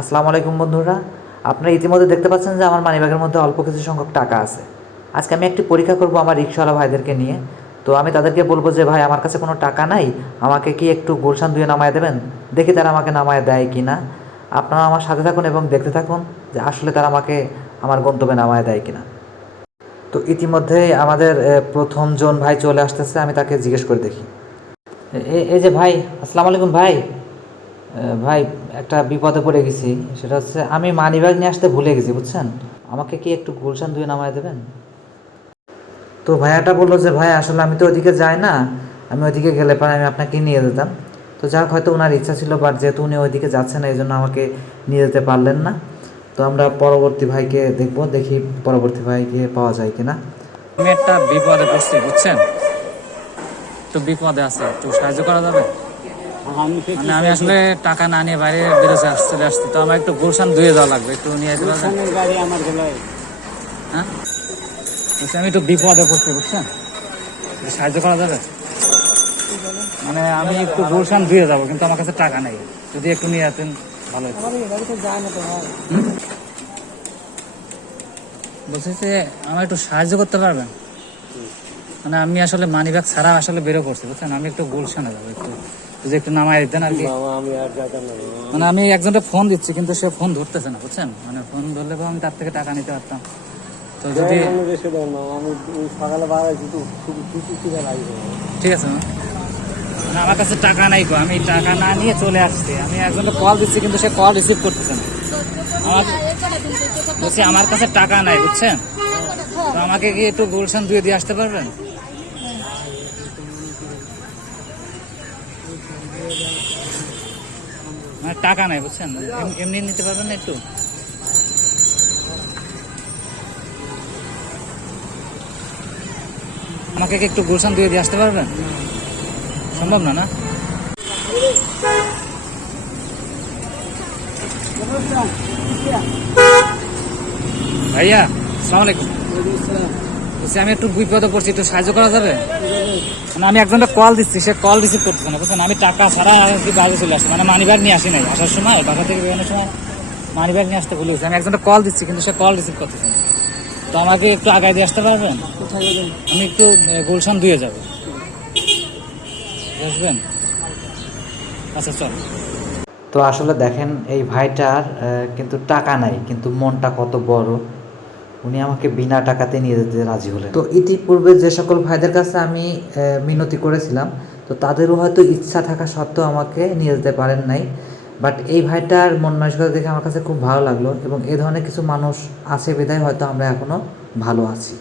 আসসালামু আলাইকুম বন্ধুরা। আপনারা ইতিমধ্যে দেখতে পাচ্ছেন যে আমার মানিব্যাগের মধ্যে অল্প কিছু সংখ্যক টাকা আছে। আজকে আমি একটি পরীক্ষা করব আমার রিক্সাওয়ালা ভাইদেরকে নিয়ে। তো আমি তাদেরকে বলবো যে ভাই আমার কাছে কোনো টাকা নাই, আমাকে কি একটু গুলশান 2 নামায় দেবেন? দেখি তারা আমাকে নামায় দেয় কি না। আপনারা আমার সাথে থাকুন এবং দেখতে থাকুন যে আসলে তারা আমাকে আমার গন্তব্যে নামায় দেয় কি না। তো ইতিমধ্যেই আমাদের প্রথম জন ভাই চলে আসতেছে, আমি তাকে জিজ্ঞেস করে দেখি। এই যে ভাই, আসসালামু আলাইকুম ভাই। ভাই, একটা বিপদে পড়ে গেছি। সেটা হচ্ছে আমি মানিব্যাগ নিয়ে আসতে ভুলে গেছি, বুঝছেন? আমাকে কি একটু গুলশান 2 নামায় দেবেন? তো ভাইয়াটা বললো যে ভাই আসলে আমি তো ওইদিকে যাই না, আমি ওইদিকে গেলে পরে আমি আপনাকে নিয়ে যেতাম। তো যাক, হয়তো ওনার ইচ্ছা ছিল, বাট যেহেতু উনি ওইদিকে যাচ্ছেন না এই জন্য আমাকে নিয়ে যেতে পারলেন না। তো আমরা পরবর্তী ভাইকে দেখবো, দেখি পরবর্তী ভাইকে পাওয়া যায় কিনা। আমি একটা বিপদে পড়ছি, বুঝছেন? একটু বিপদে আছে, একটু সাহায্য করা যাবে? মানে আমি আসলে টাকা না নিয়ে বাইরে বেরোতে চলে আসছি, তো আমার একটু গুলশান 2 যাওয়া লাগবে, একটু নিয়ে যেতে পারবেন? হ্যাঁ, বলছি আমি একটু বিপদে পড়ছি, বুঝছেন? একটু সাহায্য করা যাবে? মানে আমি একটু গুলশান 2 যাবো, কিন্তু আমার কাছে টাকা নেই, যদি একটু নিয়ে যেতেন ভালো হতো। বলছি যে আমার একটু সাহায্য করতে পারবেন? মানে আমি আসলে মানিব্যাগ ছাড়া আসলে বেরো করছি, বুঝছেন? আমি একটু গুলশানে যাবো, একটু যদি একটু নামায় দিতেন আর কি। মানে আমি একজনকে ফোন দিচ্ছি, কিন্তু সে ফোন ধরতেছে না, বুঝছেন? মানে ফোন ধরলে আমি তার থেকে টাকা নিতে পারতাম। তো যদি ঠিক আছে না, মানে আমার কাছে টাকা নাই গো, আমি টাকা না নিয়ে চলে আসছি। আমি একজনকে কল দিচ্ছি, কিন্তু সে কল রিসিভ করতেছে না। আমার বলছি আমার কাছে টাকা নাই, বুঝছেন? তো আমাকে কি একটু গুলশান 2 দিয়ে আসতে পারবেন? মানে টাকা নাই, বুঝছেন? এমনি নিতে পারবেন না একটু? আমাকে কি একটু গুলশান 2 দিয়ে আসতে পারবেন? সম্ভব না, না? ভাইয়া, আসসালামু আলাইকুম। বলছি আমি একটু বিপদে পড়ছি, একটু সাহায্য করা যাবে? মানে আমি একজনকে কল দিচ্ছি, সে কল রিসিভ করতেছে না, বুঝছেন? আমি টাকা ছাড়া আর কি বাইরে চলে আসছি, মানে মানিব্যাগ নিয়ে আসি নাই। আসার সময় ঢাকা থেকে বেরোনোর সময় মানিব্যাগ নিয়ে আসতে ভুলে গেছি। আমি একজনকে কল দিচ্ছি, কিন্তু সে কল রিসিভ করতেছে না। তো আমাকে একটু আগায় দিয়ে আসতে পারবেন? আমি একটু গুলশান 2 যাবো, বুঝবেন? আচ্ছা, চল। তো আসলে দেখেন এই ভাইটার কিন্তু টাকা নাই, কিন্তু মনটা কত বড়। উনি আমাকে বিনা টাকাতে নিয়ে যেতে রাজি হলেন। তো ইতিপূর্বে যে সকল ভাইদের কাছে আমি মিনতি করেছিলাম, তো তাদেরও হয়তো ইচ্ছা থাকা সত্ত্বেও আমাকে নিয়ে যেতে পারেন নাই। বাট এই ভাইটার মন মানসিকতা দেখে আমার কাছে খুব ভালো লাগলো, এবং এই ধরনের কিছু মানুষ আছে বিধায় হয়তো আমরা এখনও ভালো আছি।